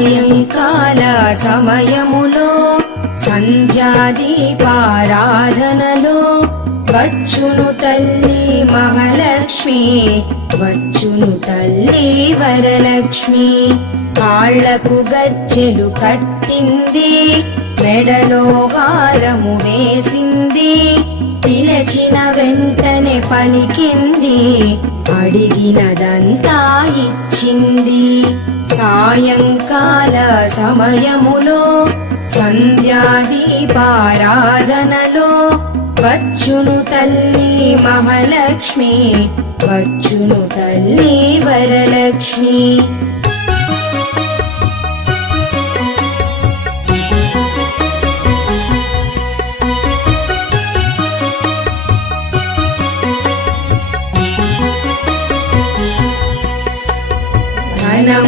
సాయంకాల సమయములో సంధ్యాదీపారాధనలో వచ్చును తల్లి మహాలక్ష్మి, వచ్చును తల్లి వరలక్ష్మి. కాళ్లకు గజ్జెలు కట్టింది, మెడలో హారము వేసింది, పిలచిన వెంటనే పలికింది, అడిగినదంతా ఇచ్చింది. సాయంకాల సమయములో సంధ్యాదీపారాధనలో వచ్చును తల్లి మహాలక్ష్మి, వచ్చును తల్లి వరలక్ష్మి.